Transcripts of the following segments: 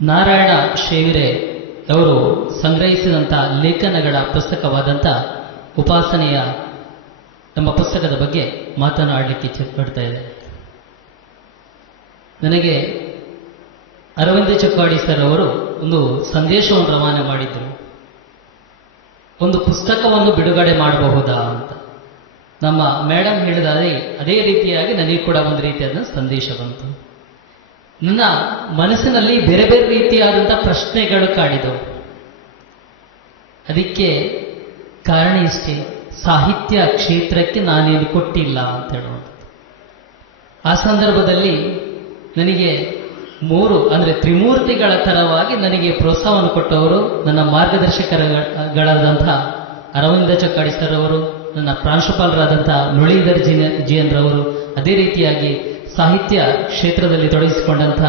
ನಾರಾಯಣ ಶೇವಿರೆ ಅವರು ಸಂಗ್ರಹಿಸಿದಂಥ ಲೇಖನಗಳ ಪುಸ್ತಕವಾದಂಥ ಉಪಾಸನೆಯ ನಮ್ಮ ಪುಸ್ತಕದ ಬಗ್ಗೆ ಮಾತನಾಡಲಿಕ್ಕೆ ಇಚ್ಛೆಪಡ್ತಾ ಇದೆ. ನನಗೆ ಅರವಿಂದ ಚಕ್ವಾಡಿ ಸರ್ ಅವರು ಒಂದು ಸಂದೇಶವನ್ನು ರವಾನೆ ಮಾಡಿದ್ರು. ಒಂದು ಪುಸ್ತಕವನ್ನು ಬಿಡುಗಡೆ ಮಾಡಬಹುದಾ ಅಂತ. ನಮ್ಮ ಮೇಡಮ್ ಹೇಳಿದಾರೆ ಅದೇ ರೀತಿಯಾಗಿ ನನಗೆ ಕೂಡ ಒಂದು ರೀತಿಯಾದ ಸಂದೇಶ ಬಂತು. ನನ್ನ ಮನಸ್ಸಿನಲ್ಲಿ ಬೇರೆ ಬೇರೆ ರೀತಿಯಾದಂಥ ಪ್ರಶ್ನೆಗಳು ಕಾಡಿದವು. ಅದಕ್ಕೆ ಕಾರಣ ಇಷ್ಟೇ, ಸಾಹಿತ್ಯ ಕ್ಷೇತ್ರಕ್ಕೆ ನಾನೇನು ಕೊಟ್ಟಿಲ್ಲ ಅಂತ ಹೇಳುವಂಥದ್ದು. ಆ ಸಂದರ್ಭದಲ್ಲಿ ನನಗೆ ತ್ರಿಮೂರ್ತಿಗಳ ತರವಾಗಿ ನನಗೆ ಪ್ರೋತ್ಸಾಹವನ್ನು ಕೊಟ್ಟವರು ನನ್ನ ಮಾರ್ಗದರ್ಶಕರುಗಳಾದಂಥ ಅರವಿಂದ ಚಕ್ವಾಡಿ ಸರ್ ಅವರು, ನನ್ನ ಪ್ರಾಂಶುಪಾಲರಾದಂಥ ಮುರಳೀಧರ್ ಜಿಎನ್ ರವರು, ಅದೇ ರೀತಿಯಾಗಿ ಸಾಹಿತ್ಯ ಕ್ಷೇತ್ರದಲ್ಲಿ ತೊಡಗಿಸಿಕೊಂಡಂಥ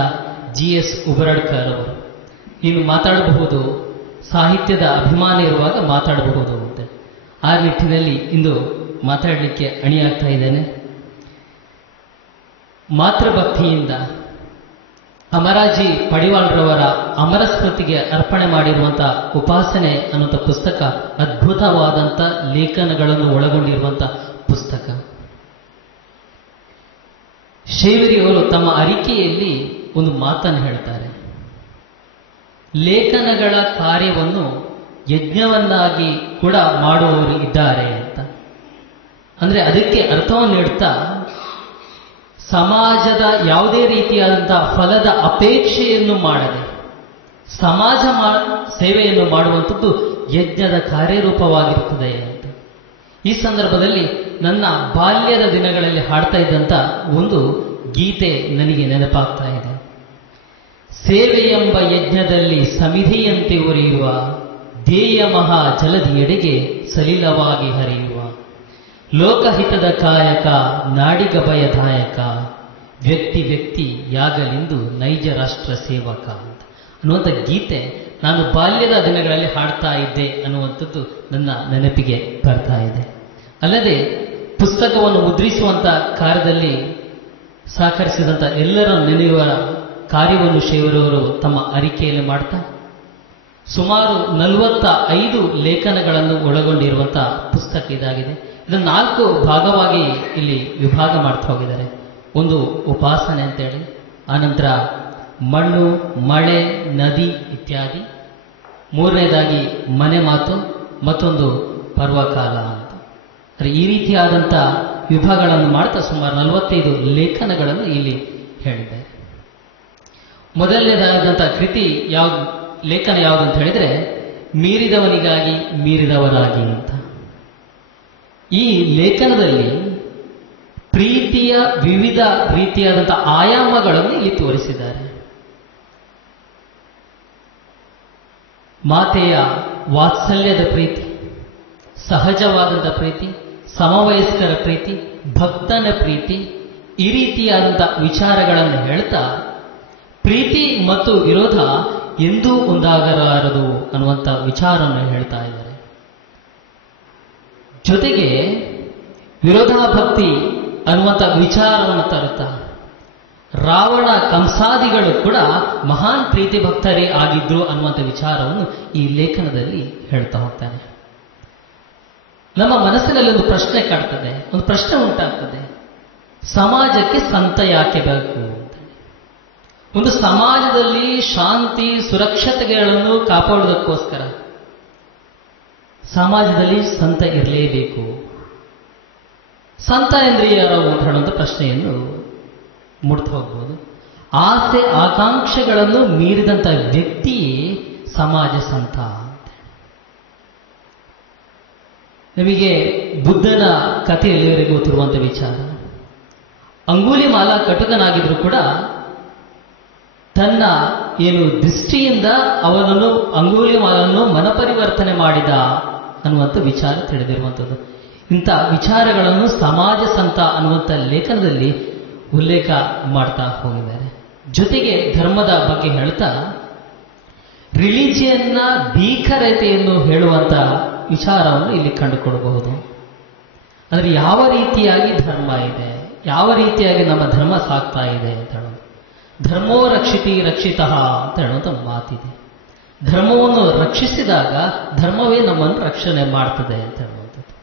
GS ಉಬರಡ್ಕರ್ ಅವರು. ನೀನು ಮಾತಾಡಬಹುದು, ಸಾಹಿತ್ಯದ ಅಭಿಮಾನ ಇರುವಾಗ ಮಾತಾಡಬಹುದು ಅಂತ ಆ ನಿಟ್ಟಿನಲ್ಲಿ ಇಂದು ಮಾತಾಡಲಿಕ್ಕೆ ಅಣಿಯಾಗ್ತಾ ಇದ್ದೇನೆ. ಮಾತೃಭಕ್ತಿಯಿಂದ ಅಮರಾಜಿ ಪಡಿವಾಳ್ರವರ ಅಮರ ಸ್ಮೃತಿಗೆ ಅರ್ಪಣೆ ಮಾಡಿರುವಂಥ ಉಪಾಸನೆ ಅನ್ನುವಂಥ ಪುಸ್ತಕ ಅದ್ಭುತವಾದಂಥ ಲೇಖನಗಳನ್ನು ಒಳಗೊಂಡಿರುವಂಥ ಪುಸ್ತಕ. ಶೇವಿರಿಯವರು ತಮ್ಮ ಅರಿಕೆಯಲ್ಲಿ ಒಂದು ಮಾತನ್ನು ಹೇಳ್ತಾರೆ, ಲೇಖನಗಳ ಕಾರ್ಯವನ್ನು ಯಜ್ಞವನ್ನಾಗಿ ಕೂಡ ಮಾಡುವವರು ಇದ್ದಾರೆ ಅಂತ. ಅಂದರೆ ಅದಕ್ಕೆ ಅರ್ಥವನ್ನು ನೀಡ್ತಾ, ಸಮಾಜದ ಯಾವುದೇ ರೀತಿಯಾದಂಥ ಫಲದ ಅಪೇಕ್ಷೆಯನ್ನು ಮಾಡದೆ ಸಮಾಜ ಸೇವೆಯನ್ನು ಮಾಡುವಂಥದ್ದು ಯಜ್ಞದ ಕಾರ್ಯರೂಪವಾಗಿರುತ್ತದೆ ಅಂತ. ಈ ಸಂದರ್ಭದಲ್ಲಿ ನನ್ನ ಬಾಲ್ಯದ ದಿನಗಳಲ್ಲಿ ಹಾಡ್ತಾ ಇದ್ದಂಥ ಒಂದು ಗೀತೆ ನನಗೆ ನೆನಪಾಗ್ತಾ ಇದೆ. ಸೇವೆ ಎಂಬ ಯಜ್ಞದಲ್ಲಿ ಸಮಿಧಿಯಂತೆ ಉರಿಯುವ ಧ್ಯೇಯ ಮಹಾ ಜಲದಿಯೆಡೆಗೆ ಸಲಿಲವಾಗಿ ಹರಿಯುವ ಲೋಕಹಿತದ ಕಾಯಕ ನಾಡಿಗಭಯದಾಯಕ ವ್ಯಕ್ತಿ ಯಾಗಲೆಂದು ನೈಜ ರಾಷ್ಟ್ರ ಸೇವಕ ಅಂತ ಅನ್ನುವಂಥ ಗೀತೆ ನಾನು ಬಾಲ್ಯದ ದಿನಗಳಲ್ಲಿ ಹಾಡ್ತಾ ಇದ್ದೆ ಅನ್ನುವಂಥದ್ದು ನನ್ನ ನೆನಪಿಗೆ ಬರ್ತಾ ಇದೆ. ಅಲ್ಲದೆ ಪುಸ್ತಕವನ್ನು ಮುದ್ರಿಸುವಂಥ ಕಾರ್ಯದಲ್ಲಿ ಸಹಕರಿಸಿದಂಥ ಎಲ್ಲರ ನೆನೆಯುವ ಕಾರ್ಯವನ್ನು ಶೇವರವರು ತಮ್ಮ ಅರಿಕೆಯಲ್ಲಿ ಮಾಡ್ತಾ ಸುಮಾರು 45 ಲೇಖನಗಳನ್ನು ಒಳಗೊಂಡಿರುವಂಥ ಪುಸ್ತಕ ಇದಾಗಿದೆ. ಇದನ್ನು 4 ಭಾಗವಾಗಿ ಇಲ್ಲಿ ವಿಭಾಗ ಮಾಡ್ತಾ ಹೋಗಿದ್ದಾರೆ. ಒಂದು ಉಪಾಸನೆ ಅಂತೇಳಿ, ಆನಂತರ ಮಣ್ಣು, ಮಳೆ, ನದಿ ಇತ್ಯಾದಿ, ಮೂರನೇದಾಗಿ ಮನೆ ಮಾತು, ಮತ್ತೊಂದು ಪರ್ವಕಾಲ ಅಂತ. ಈ ರೀತಿಯಾದಂಥ ವಿಭಾಗಗಳನ್ನು ಮಾಡ್ತಾ ಸುಮಾರು 45 ಲೇಖನಗಳನ್ನು ಇಲ್ಲಿ ಹೇಳಿದ್ದಾರೆ. ಮೊದಲನೇದಾದಂಥ ಲೇಖನ ಯಾವುದಂತ ಹೇಳಿದರೆ ಮೀರಿದವನಿಗಾಗಿ ಮೀರಿದವರಾಗಿ ಅಂತ. ಈ ಲೇಖನದಲ್ಲಿ ಪ್ರೀತಿಯ ವಿವಿಧ ರೀತಿಯಾದಂಥ ಆಯಾಮಗಳನ್ನು ಇಲ್ಲಿ ತೋರಿಸಿದ್ದಾರೆ. ಮಾತೆಯ ವಾತ್ಸಲ್ಯದ ಪ್ರೀತಿ, ಸಹಜವಾದಂಥ ಪ್ರೀತಿ, ಸಮವಯಸ್ಕರ ಪ್ರೀತಿ, ಭಕ್ತನ ಪ್ರೀತಿ, ಈ ರೀತಿಯಾದಂಥ ವಿಚಾರಗಳನ್ನು ಹೇಳ್ತಾ ಪ್ರೀತಿ ಮತ್ತು ವಿರೋಧ ಎಂದೂ ಒಂದಾಗಲಾರದು ಅನ್ನುವಂಥ ವಿಚಾರವನ್ನು ಹೇಳ್ತಾ ಇದ್ದಾರೆ. ಜೊತೆಗೆ ವಿರೋಧಾಭಕ್ತಿ ಅನ್ನುವಂಥ ವಿಚಾರವನ್ನು ತರುತ್ತಾ ರಾವಣ ಕಂಸಾದಿಗಳು ಕೂಡ ಮಹಾನ್ ಪ್ರೀತಿ ಭಕ್ತರೇ ಆಗಿದ್ರು ಅನ್ನುವಂಥ ವಿಚಾರವನ್ನು ಈ ಲೇಖನದಲ್ಲಿ ಹೇಳ್ತಾ ಹೋಗ್ತಾನೆ. ನಮ್ಮ ಮನಸ್ಸಿನಲ್ಲಿ ಒಂದು ಪ್ರಶ್ನೆ ಕಾಡ್ತದೆ, ಒಂದು ಪ್ರಶ್ನೆ ಉಂಟಾಗ್ತದೆ, ಸಮಾಜಕ್ಕೆ ಸಂತ ಯಾಕೆ ಬೇಕು ಅಂತ. ಒಂದು ಸಮಾಜದಲ್ಲಿ ಶಾಂತಿ ಸುರಕ್ಷತೆಗಳನ್ನು ಕಾಪಾಡುವುದಕ್ಕೋಸ್ಕರ ಸಮಾಜದಲ್ಲಿ ಸಂತ ಇರಲೇಬೇಕು. ಸಂತ ಎಂದ್ರೆ ಯಾರು ಅಂತ ಹೇಳುವಂಥ ಪ್ರಶ್ನೆಯನ್ನು ಮುಡ್ತಾ ಹೋಗ್ಬೋದು. ಆಸೆ ಆಕಾಂಕ್ಷೆಗಳನ್ನು ಮೀರಿದಂಥ ವ್ಯಕ್ತಿಯೇ ಸಮಾಜ ಸಂತ. ನಮಗೆ ಬುದ್ಧನ ಕಥೆಯಲ್ಲಿವರೆಗೂ ಗೊತ್ತಿರುವಂಥ ವಿಚಾರ, ಅಂಗುಲಿಮಾಲ ಕಟುಕನಾಗಿದ್ರು ಕೂಡ ತನ್ನ ದೃಷ್ಟಿಯಿಂದ ಅವನನ್ನು ಅಂಗುಲಿಮಾಲನ್ನು ಮನಪರಿವರ್ತನೆ ಮಾಡಿದ ಅನ್ನುವಂಥ ವಿಚಾರ ತಿಳಿದಿರುವಂಥದ್ದು. ಇಂಥ ವಿಚಾರಗಳನ್ನು ಸಮಾಜ ಸಂತ ಅನ್ನುವಂಥ ಲೇಖನದಲ್ಲಿ ಉಲ್ಲೇಖ ಮಾಡ್ತಾ ಹೋಗಿದ್ದಾರೆ. ಜೊತೆಗೆ ಧರ್ಮದ ಬಗ್ಗೆ ಹೇಳ್ತಾ ರಿಲಿಜಿಯನ್ನ ಭೀಕರತೆಯನ್ನು ಹೇಳುವಂಥ ವಿಚಾರವನ್ನು ಇಲ್ಲಿ ಕಂಡುಕೊಡಬಹುದು. ಅಂದರೆ ಯಾವ ರೀತಿಯಾಗಿ ಧರ್ಮ ಇದೆ, ಯಾವ ರೀತಿಯಾಗಿ ನಮ್ಮ ಧರ್ಮ ಸಾಗ್ತಾ ಇದೆ ಅಂತ ಹೇಳೋದು. ಧರ್ಮೋ ರಕ್ಷಿತಿ ರಕ್ಷಿತಃ ಅಂತ ಹೇಳುವಂಥ ಮಾತಿದೆ. ಧರ್ಮವನ್ನು ರಕ್ಷಿಸಿದಾಗ ಧರ್ಮವೇ ನಮ್ಮನ್ನು ರಕ್ಷಣೆ ಮಾಡ್ತದೆ ಅಂತ ಹೇಳುವಂಥದ್ದು.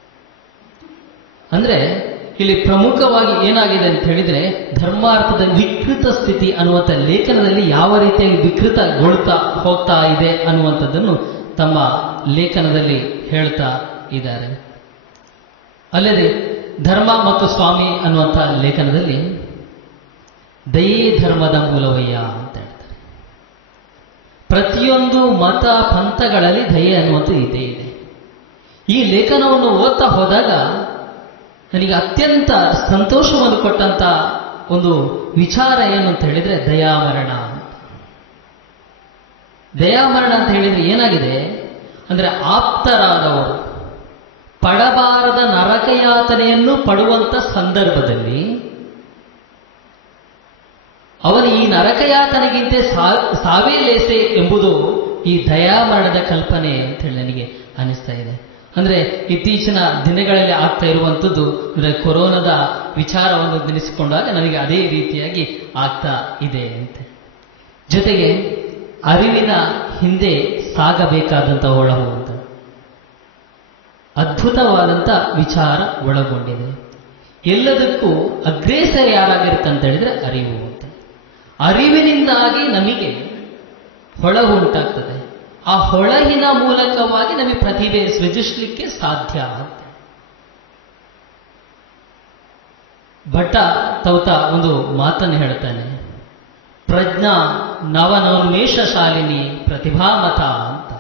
ಅಂದ್ರೆ ಇಲ್ಲಿ ಪ್ರಮುಖವಾಗಿ ಏನಾಗಿದೆ ಅಂತ ಹೇಳಿದ್ರೆ, ಧರ್ಮಾರ್ಥದ ವಿಕೃತ ಸ್ಥಿತಿ ಅನ್ನುವಂಥ ಲೇಖನದಲ್ಲಿ ಯಾವ ರೀತಿಯಾಗಿ ವಿಕೃತಗೊಳ್ತಾ ಹೋಗ್ತಾ ಇದೆ ಅನ್ನುವಂಥದ್ದನ್ನು ತಮ್ಮ ಲೇಖನದಲ್ಲಿ ಹೇಳ್ತಾ ಇದ್ದಾರೆ. ಅಲ್ಲದೆ ಧರ್ಮ ಮತ್ತು ಸ್ವಾಮಿ ಅನ್ನುವಂಥ ಲೇಖನದಲ್ಲಿ ದಯೇ ಧರ್ಮದ ಮೂಲವಯ್ಯ ಅಂತ ಹೇಳ್ತಾರೆ. ಪ್ರತಿಯೊಂದು ಮತ ಪಂಥಗಳಲ್ಲಿ ದಯೆ ಅನ್ನುವಂಥದ್ದು ಇದೇ ಇದೆ. ಈ ಲೇಖನವನ್ನು ಓದ್ತಾ ಹೋದಾಗ ನನಗೆ ಅತ್ಯಂತ ಸಂತೋಷವನ್ನು ಕೊಟ್ಟಂತ ಒಂದು ವಿಚಾರ ಏನು ಅಂತ ಹೇಳಿದ್ರೆ ದಯಾಮರಣ. ದಯಾಮರಣ ಅಂತ ಹೇಳಿದ್ರೆ ಏನಾಗಿದೆ ಅಂದ್ರೆ, ಆಪ್ತರಾದವರು ಪಡಬಾರದ ನರಕಯಾತನೆಯನ್ನು ಪಡುವಂತ ಸಂದರ್ಭದಲ್ಲಿ ಅವನು ಈ ನರಕಯಾತನೆಗಿಂತ ಸಾವೇ ಲೇಸೆ ಎಂಬುದು ಈ ದಯಾಮರಣದ ಕಲ್ಪನೆ ಅಂತ ಹೇಳಿ ನನಗೆ ಅನಿಸ್ತಾ ಇದೆ. ಅಂದ್ರೆ ಇತ್ತೀಚಿನ ದಿನಗಳಲ್ಲಿ ಆಗ್ತಾ ಇರುವಂಥದ್ದು ಅಂದ್ರೆ ಕೊರೋನಾದ ವಿಚಾರವನ್ನು ನೆನೆಸಿಕೊಂಡಾಗ ನನಗೆ ಅದೇ ರೀತಿಯಾಗಿ ಆಗ್ತಾ ಇದೆ ಅಂತೆ. ಜೊತೆಗೆ ಅರಿವಿನ ಹಿಂದೆ ಸಾಗಬೇಕಾದಂಥ ಒಳಹು ಅಂತ ಅದ್ಭುತವಾದಂಥ ವಿಚಾರ ಒಳಗೊಂಡಿದೆ. ಎಲ್ಲದಕ್ಕೂ ಅಗ್ರೇಸರ ಯಾರಾಗಿರುತ್ತೆ ಅಂತ ಹೇಳಿದ್ರೆ ಅರಿವು ಅಂತ. ಅರಿವಿನಿಂದಾಗಿ ನಮಗೆ ಹೊಳಹು ಉಂಟಾಗ್ತದೆ. ಆ ಹೊಳಹಿನ ಮೂಲಕವಾಗಿ ನಮಗೆ ಪ್ರತಿಭೆ ಸೃಜಿಸಲಿಕ್ಕೆ ಸಾಧ್ಯ ಅಂತ. ಭಟ್ಟ ತೌತ ಒಂದು ಮಾತನ್ನು ಹೇಳ್ತಾನೆ, ಪ್ರಜ್ಞಾ ನವನೋನ್ಮೇಷ ಶಾಲಿನಿ ಪ್ರತಿಭಾಮತ ಅಂತ.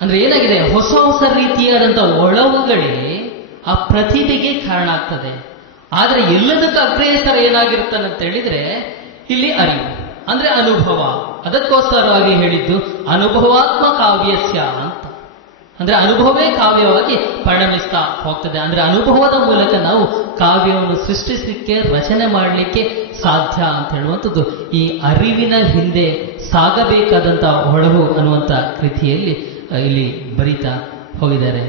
ಅಂದ್ರೆ ಏನಾಗಿದೆ, ಹೊಸ ಹೊಸ ರೀತಿಯಾದಂಥ ಒಳವುಗಳೇ ಆ ಪ್ರತಿಭೆಗೆ ಕಾರಣ ಆಗ್ತದೆ. ಆದರೆ ಎಲ್ಲದಕ್ಕೂ ಅಗ್ರೇಸರ ಏನಾಗಿರ್ತಾನೆ ಅಂತ ಹೇಳಿದ್ರೆ ಇಲ್ಲಿ ಅರಿವು ಅಂದ್ರೆ ಅನುಭವ. ಅದಕ್ಕೋಸ್ಕರವಾಗಿ ಹೇಳಿದ್ದು ಅನುಭವಾತ್ಮ ಕಾವ್ಯಸ್ಯ ಅಂತ. ಅಂದ್ರೆ ಅನುಭವವೇ ಕಾವ್ಯವಾಗಿ ಪರಿಣಮಿಸ್ತಾ ಹೋಗ್ತದೆ. ಅಂದ್ರೆ ಅನುಭವದ ಮೂಲಕ ನಾವು ಕಾವ್ಯವನ್ನು ಸೃಷ್ಟಿಸಲಿಕ್ಕೆ, ರಚನೆ ಮಾಡಲಿಕ್ಕೆ ಸಾಧ್ಯ ಅಂತ ಹೇಳುವಂಥದ್ದು ಈ ಅರಿವಿನ ಹಿಂದೆ ಸಾಗಬೇಕಾದಂಥ ಹೊಳಹು ಅನ್ನುವಂಥ ಕೃತಿಯಲ್ಲಿ ಇಲ್ಲಿ ಬರಿತಾ ಹೋಗಿದ್ದಾರೆ.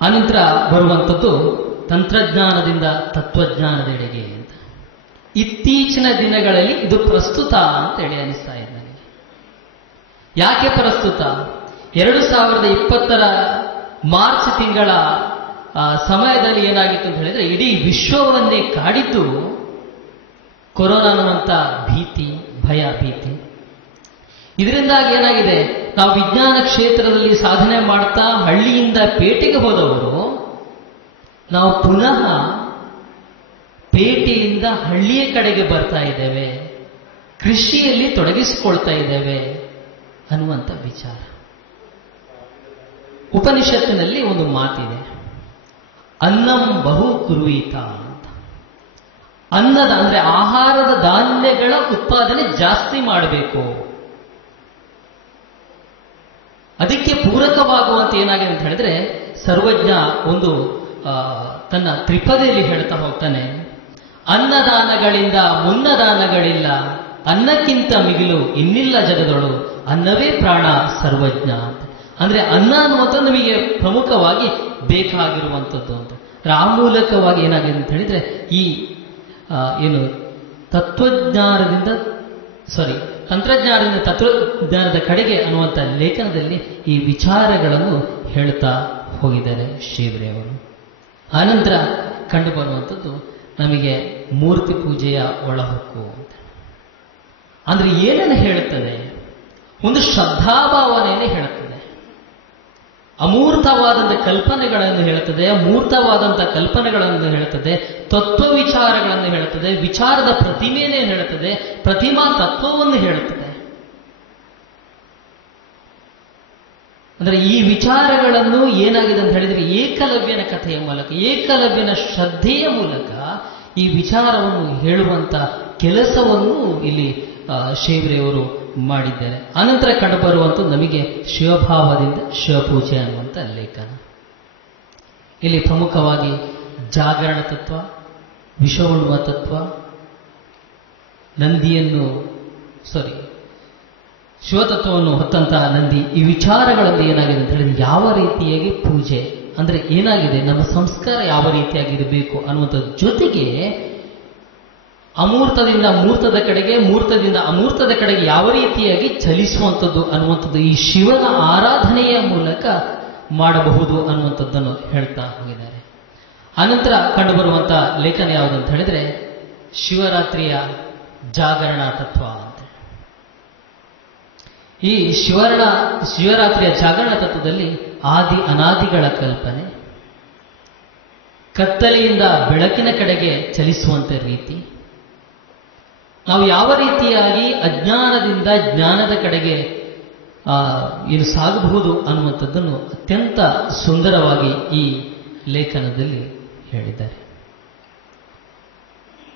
ಅನಂತರ ಬರುವಂಥದ್ದು ತಂತ್ರಜ್ಞಾನದಿಂದ ತತ್ವಜ್ಞಾನದೆಡೆಗೆ ಅಂತ. ಇತ್ತೀಚಿನ ದಿನಗಳಲ್ಲಿ ಇದು ಪ್ರಸ್ತುತ ಅಂತ ಹೇಳಿ ಅನಿಸ್ತಾ ಇದೆ ನನಗೆ. ಯಾಕೆ ಪ್ರಸ್ತುತ? 2020 ಮಾರ್ಚ್ ತಿಂಗಳ ಸಮಯದಲ್ಲಿ ಏನಾಗಿತ್ತು ಅಂತ ಹೇಳಿದ್ರೆ, ಇಡೀ ವಿಶ್ವವನ್ನೇ ಕಾಡಿದ್ದು ಕೊರೋನಾ ಅನ್ನುವಂಥ ಭೀತಿ. ಇದರಿಂದಾಗಿ ಏನಾಗಿದೆ, ನಾವು ವಿಜ್ಞಾನ ಕ್ಷೇತ್ರದಲ್ಲಿ ಸಾಧನೆ ಮಾಡ್ತಾ ಹಳ್ಳಿಯಿಂದ ಪೇಟೆಗೆ ಹೋದವರು ನಾವು ಪುನಃ ಪೇಟೆಯಿಂದ ಹಳ್ಳಿಯ ಕಡೆಗೆ ಬರ್ತಾ ಇದ್ದೇವೆ, ಕೃಷಿಯಲ್ಲಿ ತೊಡಗಿಸಿಕೊಳ್ತಾ ಇದ್ದೇವೆ ಅನ್ನುವಂಥ ವಿಚಾರ. ಉಪನಿಷತ್ತಿನಲ್ಲಿ ಒಂದು ಮಾತಿದೆ, ಅನ್ನಂ ಬಹು ಕುರುವೀತ ಅಂತ. ಅನ್ನದ ಅಂದ್ರೆ ಆಹಾರದ ಧಾನ್ಯಗಳ ಉತ್ಪಾದನೆ ಜಾಸ್ತಿ ಮಾಡಬೇಕು. ಅದಕ್ಕೆ ಪೂರಕವಾಗುವಂತೆ ಏನಾಗಿದೆ ಅಂತ ಹೇಳಿದ್ರೆ, ಸರ್ವಜ್ಞ ಒಂದು ತನ್ನ ತ್ರಿಪದಿಯಲ್ಲಿ ಹೇಳ್ತಾ ಹೋಗ್ತಾನೆ, ಅನ್ನದಾನಗಳಿಂದ ಮುನ್ನದಾನಗಳಿಲ್ಲ, ಅನ್ನಕ್ಕಿಂತ ಮಿಗಿಲು ಇನ್ನಿಲ್ಲ ಜಗದೊಳು, ಅನ್ನವೇ ಪ್ರಾಣ ಸರ್ವಜ್ಞ ಅಂತ. ಅಂದ್ರೆ ಅನ್ನ ಅನ್ನುವಂಥದ್ದು ನಮಗೆ ಪ್ರಮುಖವಾಗಿ ಬೇಕಾಗಿರುವಂಥದ್ದು ಅಂತ. ಆ ಮೂಲಕವಾಗಿ ಏನಾಗಿದೆ ಅಂತ ಹೇಳಿದ್ರೆ, ಈ ತಂತ್ರಜ್ಞಾನದಿಂದ ತತ್ವಜ್ಞಾನದ ಕಡೆಗೆ ಅನ್ನುವಂಥ ಲೇಖನದಲ್ಲಿ ಈ ವಿಚಾರಗಳನ್ನು ಹೇಳ್ತಾ ಹೋಗಿದ್ದಾರೆ ಶ್ರೀವರಿಯವರು. ಆನಂತರ ಕಂಡುಬರುವಂಥದ್ದು ನಮಗೆ ಮೂರ್ತಿ ಪೂಜೆಯ ಒಳಹೊಕ್ಕು ಅಂತ. ಅಂದ್ರೆ ಏನನ್ನು ಹೇಳುತ್ತದೆ? ಒಂದು ಶ್ರದ್ಧಾಭಾವನೆಯನ್ನು ಹೇಳುತ್ತದೆ, ಅಮೂರ್ತವಾದಂಥ ಕಲ್ಪನೆಗಳನ್ನು ಹೇಳುತ್ತದೆ, ಮೂರ್ತವಾದಂಥ ಕಲ್ಪನೆಗಳನ್ನು ಹೇಳುತ್ತದೆ, ತತ್ವ ವಿಚಾರಗಳನ್ನು ಹೇಳುತ್ತದೆ, ವಿಚಾರದ ಪ್ರತಿಮೆನೇ ಹೇಳುತ್ತದೆ, ಪ್ರತಿಮಾ ತತ್ವವನ್ನು ಹೇಳುತ್ತದೆ. ಅಂದ್ರೆ ಈ ವಿಚಾರಗಳನ್ನು ಏನಾಗಿದೆ ಅಂತ ಹೇಳಿದ್ರೆ, ಏಕಲವ್ಯನ ಕಥೆಯ ಮೂಲಕ, ಏಕಲವ್ಯನ ಶ್ರದ್ಧೆಯ ಮೂಲಕ ಈ ವಿಚಾರವನ್ನು ಹೇಳುವಂತ ಕೆಲಸವನ್ನು ಇಲ್ಲಿ ಶ್ರೀವರಿಯವರು ಮಾಡಿದ್ದಾರೆ. ಅನಂತರ ಕಂಡುಬರುವಂಥದ್ದು ನಮಗೆ ಶಿವಭಾವದಿಂದ ಶಿವಪೂಜೆ ಅನ್ನುವಂಥ ಲೇಖನ. ಇಲ್ಲಿ ಪ್ರಮುಖವಾಗಿ ಜಾಗರಣ ತತ್ವ, ವಿಷ ಉಣ್ಣುವ ತತ್ವ, ಶಿವತತ್ವವನ್ನು ಹೊತ್ತಂತಹ ನಂದಿ, ಈ ವಿಚಾರಗಳಲ್ಲಿ ಏನಾಗಿದೆ ಅಂತ ಹೇಳಿದ್ರೆ, ಯಾವ ರೀತಿಯಾಗಿ ಪೂಜೆ ಅಂದ್ರೆ ಏನಾಗಿದೆ, ನಮ್ಮ ಸಂಸ್ಕಾರ ಯಾವ ರೀತಿಯಾಗಿ ಇರಬೇಕು ಅನ್ನುವಂಥದ್ದು ಜೊತೆಗೆ ಅಮೂರ್ತದಿಂದ ಮೂರ್ತದ ಕಡೆಗೆ, ಮೂರ್ತದಿಂದ ಅಮೂರ್ತದ ಕಡೆಗೆ ಯಾವ ರೀತಿಯಾಗಿ ಚಲಿಸುವಂಥದ್ದು ಅನ್ನುವಂಥದ್ದು ಈ ಶಿವನ ಆರಾಧನೆಯ ಮೂಲಕ ಮಾಡಬಹುದು ಅನ್ನುವಂಥದ್ದನ್ನು ಹೇಳ್ತಾ ಹೋಗಿದ್ದಾರೆ. ಅನಂತರ ಕಂಡುಬರುವಂಥ ಲೇಖನ ಯಾವುದಂತ ಹೇಳಿದ್ರೆ ಶಿವರಾತ್ರಿಯ ಜಾಗರಣಾ ತತ್ವ ಅಂತ. ಈ ಶಿವರಾತ್ರಿಯ ಜಾಗರಣಾ ತತ್ವದಲ್ಲಿ ಆದಿ ಅನಾದಿಗಳ ಕಲ್ಪನೆ, ಕತ್ತಲೆಯಿಂದ ಬೆಳಕಿನ ಕಡೆಗೆ ಚಲಿಸುವಂತ ರೀತಿ, ನಾವು ಯಾವ ರೀತಿಯಾಗಿ ಅಜ್ಞಾನದಿಂದ ಜ್ಞಾನದ ಕಡೆಗೆ ಏನು ಸಾಗಬಹುದು ಅನ್ನುವಂಥದ್ದನ್ನು ಅತ್ಯಂತ ಸುಂದರವಾಗಿ ಈ ಲೇಖನದಲ್ಲಿ ಹೇಳಿದ್ದಾರೆ.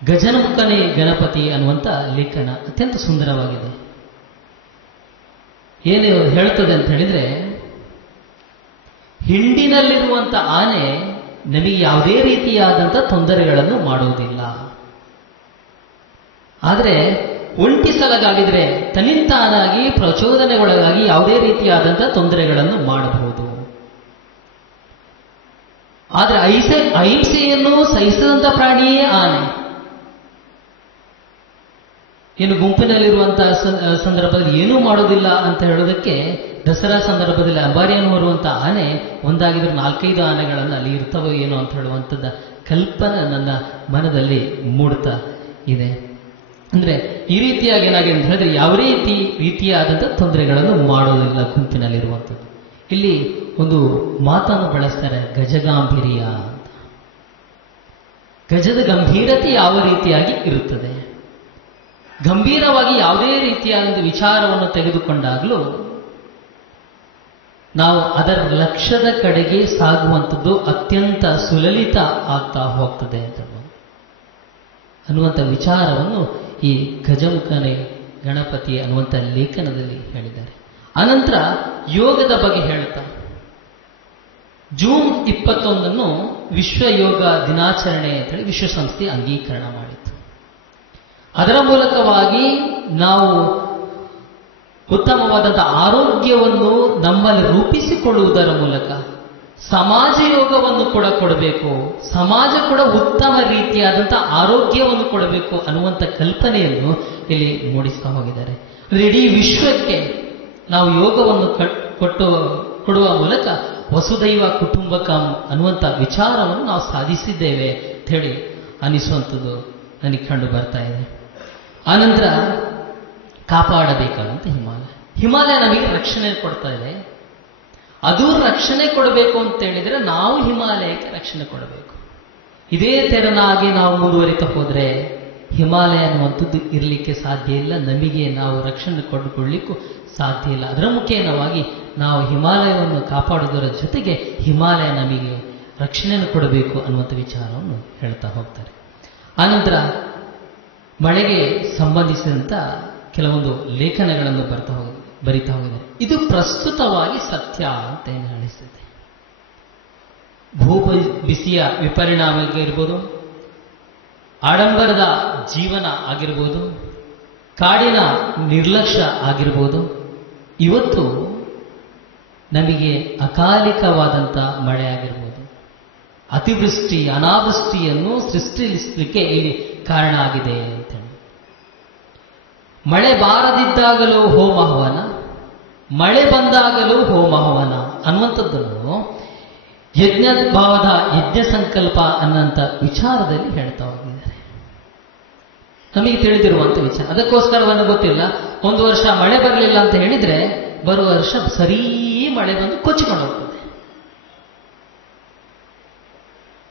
ಗಜಮುಖನೇ ಗಣಪತಿ ಅನ್ನುವಂಥ ಲೇಖನ ಅತ್ಯಂತ ಸುಂದರವಾಗಿದೆ. ಏನು ಹೇಳ್ತದೆ ಅಂತ ಹೇಳಿದ್ರೆ, ಹಿಂಡಿನಲ್ಲಿರುವಂಥ ಆನೆ ನಮಗೆ ಯಾವುದೇ ರೀತಿಯಾದಂಥ ತೊಂದರೆಗಳನ್ನು ಮಾಡುವುದಿಲ್ಲ. ಆದರೆ ಒಂಟಿ ಸಲಗಾಗಿದ್ರೆ ತನ್ನಿಂತಾನಾಗಿ ಪ್ರಚೋದನೆಗೊಳಗಾಗಿ ಯಾವುದೇ ರೀತಿಯಾದಂಥ ತೊಂದರೆಗಳನ್ನು ಮಾಡಬಹುದು. ಆದರೆ ಅಹಿಂಸೆಯನ್ನು ಸಹಿಸಿದಂಥ ಪ್ರಾಣಿಯೇ ಆನೆ. ಏನು ಗುಂಪಿನಲ್ಲಿರುವಂತಹ ಸಂದರ್ಭದಲ್ಲಿ ಏನೂ ಮಾಡೋದಿಲ್ಲ ಅಂತ ಹೇಳೋದಕ್ಕೆ, ದಸರಾ ಸಂದರ್ಭದಲ್ಲಿ ಅಂಬಾರಿಯನ್ನು ಹೊರುವಂಥ ಆನೆ ಒಂದಾಗಿದ್ರೆ 4-5 ಆನೆಗಳನ್ನು ಅಲ್ಲಿ ಇರ್ತವೋ ಏನೋ ಅಂತ ಹೇಳುವಂಥದ್ದ ಕಲ್ಪನೆ ನನ್ನ ಮನದಲ್ಲಿ ಮೂಡ್ತಾ ಇದೆ. ಅಂದ್ರೆ ಈ ರೀತಿಯಾಗಿ ಏನಾಗಿದೆ ಅಂತ ಹೇಳಿದ್ರೆ ಯಾವುದೇ ರೀತಿಯಾದಂಥ ತೊಂದರೆಗಳನ್ನು ಮಾಡೋದಿಲ್ಲ ಗುಂಪಿನಲ್ಲಿರುವಂಥದ್ದು. ಇಲ್ಲಿ ಒಂದು ಮಾತನ್ನು ಬಳಸ್ತಾರೆ, ಗಜಗಾಂಭೀರ್ಯ ಅಂತ. ಗಜದ ಗಂಭೀರತೆ ಯಾವ ರೀತಿಯಾಗಿ ಇರುತ್ತದೆ, ಗಂಭೀರವಾಗಿ ಯಾವುದೇ ರೀತಿಯಾದ ವಿಚಾರವನ್ನು ತೆಗೆದುಕೊಂಡಾಗಲೂ ನಾವು ಅದರ ಲಕ್ಷ್ಯದ ಕಡೆಗೆ ಸಾಗುವಂಥದ್ದು ಅತ್ಯಂತ ಸುಲಲಿತ ಆಗ್ತಾ ಹೋಗ್ತದೆ ಅನ್ನುವಂಥ ವಿಚಾರವನ್ನು ಈ ಗಜಮುಖನೇ ಗಣಪತಿ ಅನ್ನುವಂಥ ಲೇಖನದಲ್ಲಿ ಹೇಳಿದ್ದಾರೆ. ಅನಂತರ ಯೋಗದ ಬಗ್ಗೆ ಹೇಳ್ತಾ, ಜೂನ್ 21 ವಿಶ್ವ ಯೋಗ ದಿನಾಚರಣೆ ಅಂತೇಳಿ ವಿಶ್ವಸಂಸ್ಥೆ ಅಂಗೀಕರಣ ಮಾಡಿತು. ಅದರ ಮೂಲಕವಾಗಿ ನಾವು ಉತ್ತಮವಾದಂಥ ಆರೋಗ್ಯವನ್ನು ನಮ್ಮಲ್ಲಿ ರೂಪಿಸಿಕೊಳ್ಳುವುದರ ಮೂಲಕ ಸಮಾಜ ಯೋಗವನ್ನು ಕೂಡ ಕೊಡಬೇಕು, ಸಮಾಜ ಕೂಡ ಉತ್ತಮ ರೀತಿಯಾದಂಥ ಆರೋಗ್ಯವನ್ನು ಕೊಡಬೇಕು ಅನ್ನುವಂಥ ಕಲ್ಪನೆಯನ್ನು ಇಲ್ಲಿ ಮೂಡಿಸ್ತಾ ಹೋಗಿದ್ದಾರೆ. ಇಡೀ ವಿಶ್ವಕ್ಕೆ ನಾವು ಯೋಗವನ್ನು ಕೊಡುವ ಮೂಲಕ ವಸುದೈವ ಕುಟುಂಬಕಂ ಅನ್ನುವಂಥ ವಿಚಾರವನ್ನು ನಾವು ಸಾಧಿಸಿದ್ದೇವೆ ಅಂತ ಹೇಳಿ ಅನಿಸುವಂಥದ್ದು ನನಗೆ ಕಂಡು ಬರ್ತಾ ಇದೆ. ಆನಂತರ ಕಾಪಾಡಬೇಕಾದಂಥ ಹಿಮಾಲಯ ನಮಗೆ ರಕ್ಷಣೆ ಕೊಡ್ತಾ ಇದೆ. ಅದು ರಕ್ಷಣೆ ಕೊಡಬೇಕು ಅಂತ ಹೇಳಿದ್ರೆ ನಾವು ಹಿಮಾಲಯಕ್ಕೆ ರಕ್ಷಣೆ ಕೊಡಬೇಕು. ಇದೇ ತೆರನಾಗಿ ನಾವು ಮುಂದುವರಿತಾ ಹೋದ್ರೆ ಹಿಮಾಲಯ ಅನ್ನುವಂಥದ್ದು ಇರಲಿಕ್ಕೆ ಸಾಧ್ಯ ಇಲ್ಲ, ನಮಗೆ ನಾವು ರಕ್ಷಣೆ ಕೊಡುಕೊಳ್ಳಿಕ್ಕೂ ಸಾಧ್ಯ ಇಲ್ಲ. ಅದರ ಮುಖೇನವಾಗಿ ನಾವು ಹಿಮಾಲಯವನ್ನು ಕಾಪಾಡುವುದರ ಜೊತೆಗೆ ಹಿಮಾಲಯ ನಮಗೆ ರಕ್ಷಣೆಯನ್ನು ಕೊಡಬೇಕು ಅನ್ನುವಂಥ ವಿಚಾರವನ್ನು ಹೇಳ್ತಾ ಹೋಗ್ತಾರೆ. ಆನಂತರ ಮಳೆಗೆ ಸಂಬಂಧಿಸಿದಂಥ ಕೆಲವೊಂದು ಲೇಖನಗಳನ್ನು ಬರಿತಾ ಹೋಗಿದ್ದಾರೆ. ಇದು ಪ್ರಸ್ತುತವಾಗಿ ಸತ್ಯ ಅಂತ ಏನು ಅನಿಸುತ್ತೆ. ಭೂ ಬಿಸಿಯ ವಿಪರಿಣಾಮ ಇರ್ಬೋದು, ಆಡಂಬರದ ಜೀವನ ಆಗಿರ್ಬೋದು, ಕಾಡಿನ ನಿರ್ಲಕ್ಷ್ಯ ಆಗಿರ್ಬೋದು, ಇವತ್ತು ನಮಗೆ ಅಕಾಲಿಕವಾದಂಥ ಮಳೆ ಆಗಿರ್ಬೋದು, ಅತಿವೃಷ್ಟಿ ಅನಾವೃಷ್ಟಿಯನ್ನು ಸೃಷ್ಟಿಸಲಿಕ್ಕೆ ಇಲ್ಲಿ ಕಾರಣ ಆಗಿದೆ ಅಂತ. ಮಳೆ ಬಾರದಿದ್ದಾಗಲೂ ಹೋಮಹವನ, ಮಳೆ ಬಂದಾಗಲೂ ಹೋಮಹವನ ಅನ್ನುವಂಥದ್ದನ್ನು ಯಜ್ಞಭಾವದ ಯಜ್ಞ ಸಂಕಲ್ಪ ಅನ್ನೋಂಥ ವಿಚಾರದಲ್ಲಿ ಹೇಳ್ತಾ ಹೋಗಿದ್ದಾರೆ. ನಮಗೆ ತಿಳಿದಿರುವಂಥ ವಿಚಾರ. ಅದಕ್ಕೋಸ್ಕರವನ್ನು ಗೊತ್ತಿಲ್ಲ, ಒಂದು ವರ್ಷ ಮಳೆ ಬರಲಿಲ್ಲ ಅಂತ ಹೇಳಿದ್ರೆ ಬರುವ ವರ್ಷ ಸರಿ ಮಳೆ ಬಂದು ಕೊಚ್ಚಿಕೊಂಡು ಹೋಗ್ತದೆ.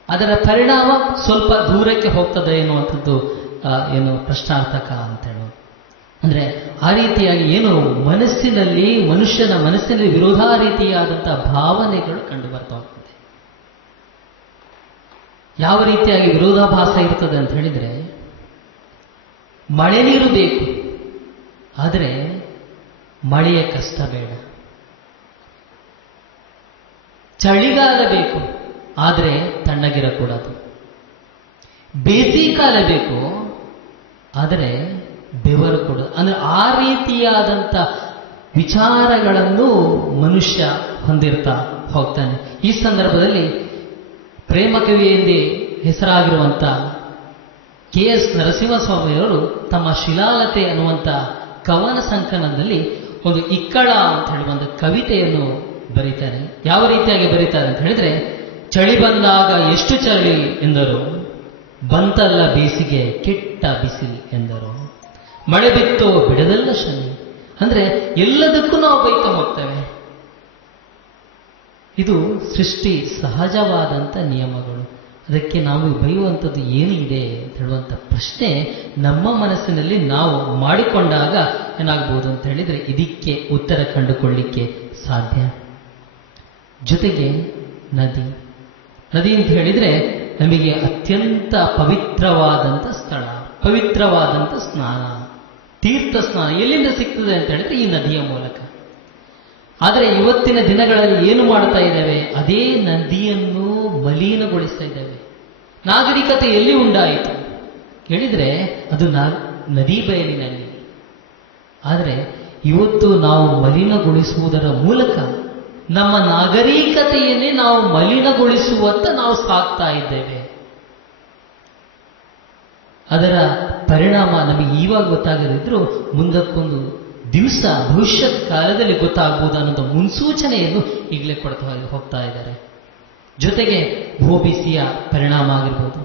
ಅದರ ಪರಿಣಾಮ ಸ್ವಲ್ಪ ದೂರಕ್ಕೆ ಹೋಗ್ತದೆ ಎನ್ನುವಂಥದ್ದು ಏನು ಪ್ರಶ್ನಾರ್ಥಕ ಅಂತ ಹೇಳೋದು. ಅಂದ್ರೆ ಆ ರೀತಿಯಾಗಿ ಏನು ಮನಸ್ಸಿನಲ್ಲಿ, ಮನುಷ್ಯನ ಮನಸ್ಸಿನಲ್ಲಿ ವಿರೋಧಾರೀತಿಯಾದಂಥ ಭಾವನೆಗಳು ಕಂಡು ಬರ್ತಾ ಹೋಗ್ತದೆ. ಯಾವ ರೀತಿಯಾಗಿ ವಿರೋಧಾಭಾಸ ಇರ್ತದೆ ಅಂತ ಹೇಳಿದ್ರೆ, ಮಳೆ ನೀರು ಬೇಕು, ಆದರೆ ಮಳೆಯ ಕಷ್ಟ ಬೇಡ. ಚಳಿಗಾಲ ಬೇಕು, ಆದರೆ ತಣ್ಣಗಿರಕೂಡದು. ಬೇಸಿಗೆಕಾಲ ಬೇಕು, ಆದರೆ ಬೆವರು ಕೂಡ. ಅಂದ್ರೆ ಆ ರೀತಿಯಾದಂಥ ವಿಚಾರಗಳನ್ನು ಮನುಷ್ಯ ಹೊಂದಿರ್ತಾ ಹೋಗ್ತಾನೆ. ಈ ಸಂದರ್ಭದಲ್ಲಿ ಪ್ರೇಮ ಕವಿ ಎಂದೇ ಹೆಸರಾಗಿರುವಂಥ KS ನರಸಿಂಹಸ್ವಾಮಿಯವರು ತಮ್ಮ ಶಿಲಾಲತೆ ಅನ್ನುವಂಥ ಕವನ ಸಂಕಲನದಲ್ಲಿ ಒಂದು ಇಕ್ಕಳ ಅಂತ ಹೇಳುವ ಒಂದು ಕವಿತೆಯನ್ನು ಬರೀತಾರೆ. ಯಾವ ರೀತಿಯಾಗಿ ಬರೀತಾರೆ ಅಂತ ಹೇಳಿದ್ರೆ, ಚಳಿ ಬಂದಾಗ ಎಷ್ಟು ಚಳಿ ಎಂದರು, ಬಂತಲ್ಲ ಬೇಸಿಗೆ ಕೆಟ್ಟ ಬಿಸಿಲು ಎಂದರು, ಮಳೆ ಬಿತ್ತೋ ಬಿಡದಲ್ಲ ಶನಿ. ಅಂದ್ರೆ ಎಲ್ಲದಕ್ಕೂ ನಾವು ಬೈತಾ ಹೋಗ್ತೇವೆ. ಇದು ಸೃಷ್ಟಿ ಸಹಜವಾದಂಥ ನಿಯಮಗಳು. ಅದಕ್ಕೆ ನಾವು ಬೈಯುವಂಥದ್ದು ಏನು ಇದೆ ಅಂತ ಹೇಳುವಂಥ ಪ್ರಶ್ನೆ ನಮ್ಮ ಮನಸ್ಸಿನಲ್ಲಿ ನಾವು ಮಾಡಿಕೊಂಡಾಗ ಏನಾಗ್ಬೋದು ಅಂತ ಹೇಳಿದ್ರೆ ಇದಕ್ಕೆ ಉತ್ತರ ಕಂಡುಕೊಳ್ಳಿಕ್ಕೆ ಸಾಧ್ಯ. ಜೊತೆಗೆ ನದಿ ಅಂತ ಹೇಳಿದ್ರೆ ನಮಗೆ ಅತ್ಯಂತ ಪವಿತ್ರವಾದಂಥ ಸ್ಥಳ, ಪವಿತ್ರವಾದಂಥ ಸ್ನಾನ, ತೀರ್ಥ ಸ್ನಾನ ಎಲ್ಲಿಂದ ಸಿಗ್ತದೆ ಅಂತ ಹೇಳಿದ್ರೆ ಈ ನದಿಯ ಮೂಲಕ. ಆದರೆ ಇವತ್ತಿನ ದಿನಗಳಲ್ಲಿ ಏನು ಮಾಡ್ತಾ ಇದ್ದೇವೆ, ಅದೇ ನದಿಯನ್ನು ಮಲಿನಗೊಳಿಸ್ತಾ ಇದ್ದೇವೆ. ನಾಗರಿಕತೆ ಎಲ್ಲಿ ಉಂಟಾಯಿತು ಹೇಳಿದ್ರೆ ಅದು ನದಿ ಬಯಲಿನಲ್ಲಿ. ಆದರೆ ಇವತ್ತು ನಾವು ಮಲಿನಗೊಳಿಸುವುದರ ಮೂಲಕ ನಮ್ಮ ನಾಗರಿಕತೆಯನ್ನೇ ನಾವು ಮಲಿನಗೊಳಿಸುವತ್ತ ನಾವು ಸಾಗ್ತಾ ಇದ್ದೇವೆ. ಅದರ ಪರಿಣಾಮ ನಮಗೆ ಇವಾಗ ಗೊತ್ತಾಗದಿದ್ರೂ ಮುಂದಕ್ಕೊಂದು ದಿವಸ ಭವಿಷ್ಯತ್ ಕಾಲದಲ್ಲಿ ಗೊತ್ತಾಗಬಹುದು ಅನ್ನೋದು ಮುನ್ಸೂಚನೆಯನ್ನು ಈಗಲೇ ಕೊಡ್ತಾ ಹೋಗ್ತಾ ಇದ್ದಾರೆ. ಜೊತೆಗೆ ಭೂಬಿಸಿಯ ಪರಿಣಾಮ ಆಗಿರ್ಬೋದು.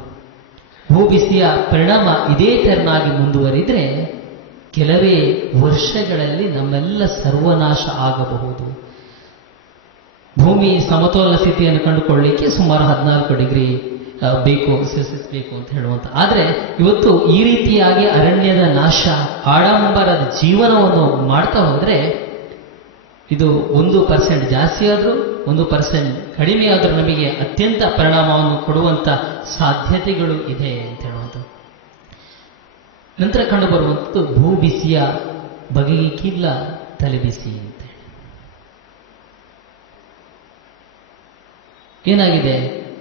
ಭೂಬಿಸಿಯ ಪರಿಣಾಮ ಇದೇ ತೆರನಾಗಿ ಮುಂದುವರಿದ್ರೆ ಕೆಲವೇ ವರ್ಷಗಳಲ್ಲಿ ನಮ್ಮೆಲ್ಲ ಸರ್ವನಾಶ ಆಗಬಹುದು. ಭೂಮಿ ಸಮತೋಲನ ಸ್ಥಿತಿಯನ್ನು ಕಂಡುಕೊಳ್ಳಲಿಕ್ಕೆ ಸುಮಾರು 14 ಡಿಗ್ರಿ ಬೇಕು, ಸೆಲ್ಸಿಯಸ್ ಬೇಕು ಅಂತ ಹೇಳುವಂತ. ಆದರೆ ಇವತ್ತು ಈ ರೀತಿಯಾಗಿ ಅರಣ್ಯದ ನಾಶ, ಆಡಂಬರದ ಜೀವನವನ್ನು ಮಾಡ್ತಾ ಹೋದ್ರೆ ಇದು 1% ಜಾಸ್ತಿ ಆದರೂ 1% ಕಡಿಮೆ ಆದರೂ ನಮಗೆ ಅತ್ಯಂತ ಪರಿಣಾಮವನ್ನು ಕೊಡುವಂತ ಸಾಧ್ಯತೆಗಳು ಇದೆ ಅಂತ ಹೇಳುವಂಥ. ನಂತರ ಕಂಡುಬರುವಂಥದ್ದು ಭೂಬಿಸಿಯ ಬಗೆಗಿಲ್ಲ ತಲೆಬಿಸಿ ಅಂತ. ಏನಾಗಿದೆ,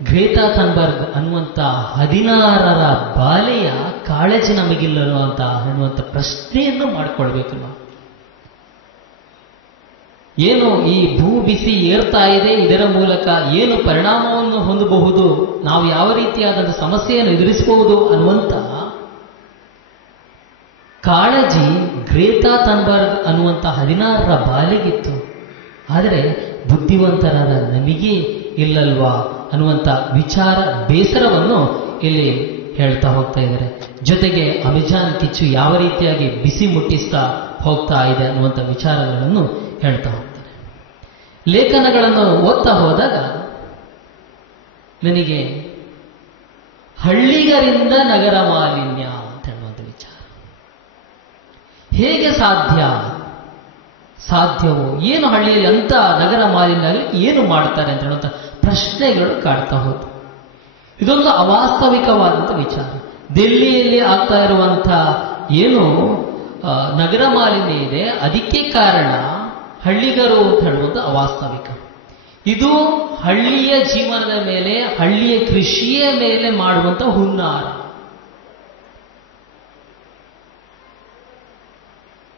ಗ್ರೇಟಾ ಥನ್ಬರ್ಗ್ ಅನ್ನುವಂಥ 16ರ ಬಾಲೆಯ ಕಾಳಜಿ ನಮಗಿಲ್ಲರು ಅಂತ ಅನ್ನುವಂಥ ಪ್ರಶ್ನೆಯನ್ನು ಮಾಡಿಕೊಳ್ಬೇಕು ನಾವು. ಏನು ಈ ಭೂ ಬಿಸಿ ಏರ್ತಾ ಇದೆ, ಇದರ ಮೂಲಕ ಏನು ಪರಿಣಾಮವನ್ನು ಹೊಂದಬಹುದು, ನಾವು ಯಾವ ರೀತಿಯಾದ ಸಮಸ್ಯೆಯನ್ನು ಎದುರಿಸಬಹುದು ಅನ್ನುವಂಥ ಕಾಳಜಿ ಗ್ರೇಟಾ ಥನ್ಬರ್ಗ್ ಅನ್ನುವಂಥ 16ರ ಬಾಲೆಗಿತ್ತು. ಆದರೆ ಬುದ್ಧಿವಂತರಾದ ನಮಗೆ ಇಲ್ಲಲ್ವಾ ಅನ್ನುವಂಥ ವಿಚಾರ, ಬೇಸರವನ್ನು ಇಲ್ಲಿ ಹೇಳ್ತಾ ಹೋಗ್ತಾ ಇದ್ದಾರೆ. ಜೊತೆಗೆ ಅಮೆಜಾನ್ ಕಿಚ್ಚು ಯಾವ ರೀತಿಯಾಗಿ ಬಿಸಿ ಮುಟ್ಟಿಸ್ತಾ ಹೋಗ್ತಾ ಇದೆ ಅನ್ನುವಂಥ ವಿಚಾರಗಳನ್ನು ಹೇಳ್ತಾ ಹೋಗ್ತಾರೆ. ಲೇಖನಗಳನ್ನು ಓದ್ತಾ ಹೋದಾಗ ನನಗೆ ಹಳ್ಳಿಗರಿಂದ ನಗರ ಮಾಲಿನ್ಯ ಅಂತ ಹೇಳುವಂಥ ವಿಚಾರ ಹೇಗೆ ಸಾಧ್ಯವೋ, ಏನು ಹಳ್ಳಿಯಲ್ಲಿ ಅಂತ ನಗರ ಮಾಲಿನ್ಯ ಏನು ಮಾಡ್ತಾರೆ ಅಂತ ಹೇಳುವಂಥ ಪ್ರಶ್ನೆಗಳು ಕಾಡ್ತಾ ಹೋದ. ಇದೊಂದು ಅವಾಸ್ತವಿಕವಾದಂಥ ವಿಚಾರ. ದಿಲ್ಲಿಯಲ್ಲಿ ಆಗ್ತಾ ಇರುವಂಥ ಏನು ನಗರ ಮಾಲಿನ್ಯ ಇದೆ, ಅದಕ್ಕೆ ಕಾರಣ ಹಳ್ಳಿಗರು ಅಂತ ಹೇಳುವುದು ಅವಾಸ್ತವಿಕ. ಇದು ಹಳ್ಳಿಯ ಜೀವನದ ಮೇಲೆ, ಹಳ್ಳಿಯ ಕೃಷಿಯ ಮೇಲೆ ಮಾಡುವಂಥ ಹುನ್ನಾರ.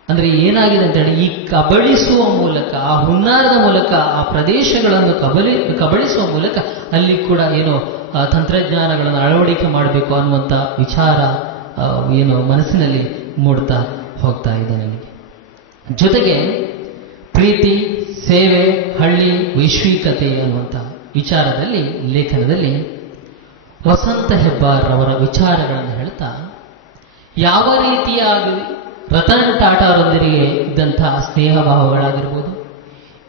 ಅಂದ್ರೆ ಏನಾಗಿದೆ ಅಂತ ಹೇಳಿ, ಈ ಕಬಳಿಸುವ ಮೂಲಕ, ಆ ಹುನ್ನಾರದ ಮೂಲಕ ಆ ಪ್ರದೇಶಗಳನ್ನು ಕಬಳಿಸುವ ಮೂಲಕ ಅಲ್ಲಿ ಕೂಡ ಏನೋ ತಂತ್ರಜ್ಞಾನಗಳನ್ನು ಅಳವಡಿಕೆ ಮಾಡಬೇಕು ಅನ್ನುವಂಥ ವಿಚಾರ ಏನು ಮನಸ್ಸಿನಲ್ಲಿ ಮೂಡ್ತಾ ಹೋಗ್ತಾ ಇದೆ ನನಗೆ. ಜೊತೆಗೆ ಪ್ರೀತಿ, ಸೇವೆ, ಹಳ್ಳಿ, ವೈಶ್ವಿಕತೆ ಅನ್ನುವಂಥ ವಿಚಾರದಲ್ಲಿ ಲೇಖನದಲ್ಲಿ ವಸಂತ ಹೆಬ್ಬಾರ್ ಅವರ ವಿಚಾರಗಳನ್ನು ಹೇಳ್ತಾ, ಯಾವ ರೀತಿಯಾಗಿ ರತನ್ ಟಾಟಾರೊಂದಿಗೆ ಇದ್ದಂಥ ಸ್ನೇಹ ಭಾವಗಳಾಗಿರ್ಬೋದು,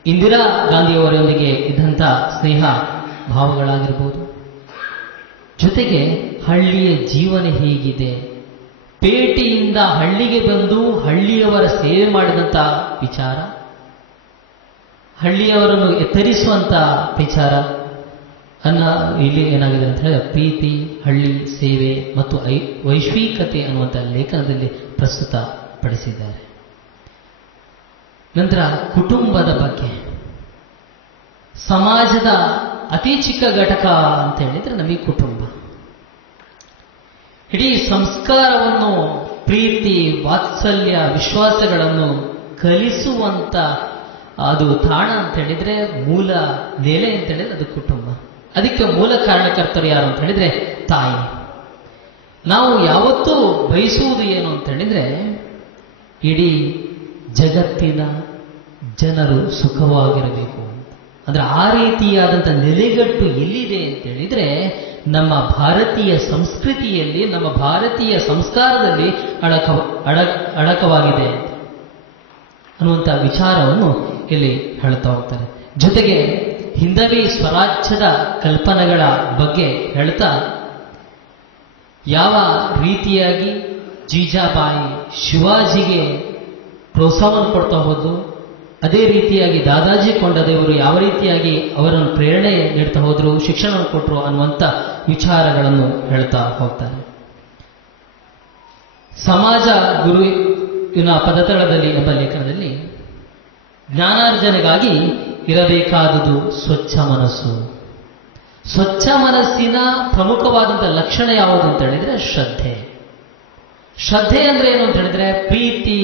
ಇಂದಿರಾ ಗಾಂಧಿಯವರೊಂದಿಗೆ ಇದ್ದಂಥ ಸ್ನೇಹ ಭಾವಗಳಾಗಿರ್ಬೋದು, ಜೊತೆಗೆ ಹಳ್ಳಿಯ ಜೀವನ ಹೇಗಿದೆ, ಪೇಟೆಯಿಂದ ಹಳ್ಳಿಗೆ ಬಂದು ಹಳ್ಳಿಯವರ ಸೇವೆ ಮಾಡಿದಂಥ ವಿಚಾರ, ಹಳ್ಳಿಯವರನ್ನು ಎತ್ತರಿಸುವಂಥ ವಿಚಾರ ಇಲ್ಲಿ ಏನಾಗಿದೆ ಅಂತ ಹೇಳಿದ್ರೆ ಪ್ರೀತಿ, ಹಳ್ಳಿ, ಸೇವೆ ಮತ್ತು ವೈಶ್ವಿಕತೆ ಅನ್ನುವಂಥ ಲೇಖನದಲ್ಲಿ ಪ್ರಸ್ತುತ ಪಡಿಸಿದ್ದಾರೆ. ನಂತರ ಕುಟುಂಬದ ಬಗ್ಗೆ, ಸಮಾಜದ ಅತಿ ಚಿಕ್ಕ ಘಟಕ ಅಂತ ಹೇಳಿದ್ರೆ ನಮಗೆ ಕುಟುಂಬ. ಇಡೀ ಸಂಸ್ಕಾರವನ್ನು, ಪ್ರೀತಿ, ವಾತ್ಸಲ್ಯ, ವಿಶ್ವಾಸಗಳನ್ನು ಕಲಿಸುವಂತ ಅದು ತಾಣ ಅಂತ ಹೇಳಿದ್ರೆ, ಮೂಲ ನೆಲೆ ಅಂತ ಹೇಳಿದ್ರೆ ಅದು ಕುಟುಂಬ. ಅದಕ್ಕೆ ಮೂಲ ಕಾರಣಕರ್ತರು ಯಾರು ಅಂತ ಹೇಳಿದ್ರೆ ತಾಯಿ. ನಾವು ಯಾವತ್ತೂ ಬಯಸುವುದು ಏನು ಅಂತ ಹೇಳಿದ್ರೆ ಇಡೀ ಜಗತ್ತಿನ ಜನರು ಸುಖವಾಗಿರಬೇಕು. ಅಂದ್ರೆ ಆ ರೀತಿಯಾದಂಥ ನೆಲೆಗಟ್ಟು ಎಲ್ಲಿದೆ ಅಂತ ಹೇಳಿದ್ರೆ ನಮ್ಮ ಭಾರತೀಯ ಸಂಸ್ಕೃತಿಯಲ್ಲಿ, ನಮ್ಮ ಭಾರತೀಯ ಸಂಸ್ಕಾರದಲ್ಲಿ ಅಡಕವಾಗಿದೆ ಅನ್ನುವಂಥ ವಿಚಾರವನ್ನು ಇಲ್ಲಿ ಹೇಳ್ತಾ ಹೋಗ್ತಾರೆ. ಜೊತೆಗೆ ಹಿಂದವಿ ಸ್ವರಾಜ್ಯದ ಕಲ್ಪನೆಗಳ ಬಗ್ಗೆ ಹೇಳ್ತಾ ಯಾವ ರೀತಿಯಾಗಿ ಜೀಜಾಬಾಯಿ ಶಿವಾಜಿಗೆ ಪ್ರೋತ್ಸಾಹವನ್ನು ಕೊಡ್ತಾ ಹೋದ್ರು, ಅದೇ ರೀತಿಯಾಗಿ ದಾದಾಜಿ ಕೊಂಡದೇವರು ಯಾವ ರೀತಿಯಾಗಿ ಅವರನ್ನು ಪ್ರೇರಣೆ ನೀಡ್ತಾ ಹೋದ್ರು, ಶಿಕ್ಷಣವನ್ನು ಕೊಟ್ಟರು ಅನ್ನುವಂಥ ವಿಚಾರಗಳನ್ನು ಹೇಳ್ತಾ ಹೋಗ್ತಾರೆ. ಸಮಾಜ ಗುರುವಿನ ಪದತಳದಲ್ಲಿ ಎಂಬ ಲೇಖನದಲ್ಲಿ ಜ್ಞಾನಾರ್ಜನೆಗಾಗಿ ಇರಬೇಕಾದುದು ಸ್ವಚ್ಛ ಮನಸ್ಸು. ಸ್ವಚ್ಛ ಮನಸ್ಸಿನ ಪ್ರಮುಖವಾದಂಥ ಲಕ್ಷಣ ಯಾವುದು ಅಂತ ಹೇಳಿದ್ರೆ ಶ್ರದ್ಧೆ. ಶ್ರದ್ಧೆ ಅಂದ್ರೆ ಏನು ಅಂತ ಹೇಳಿದ್ರೆ ಪ್ರೀತಿ,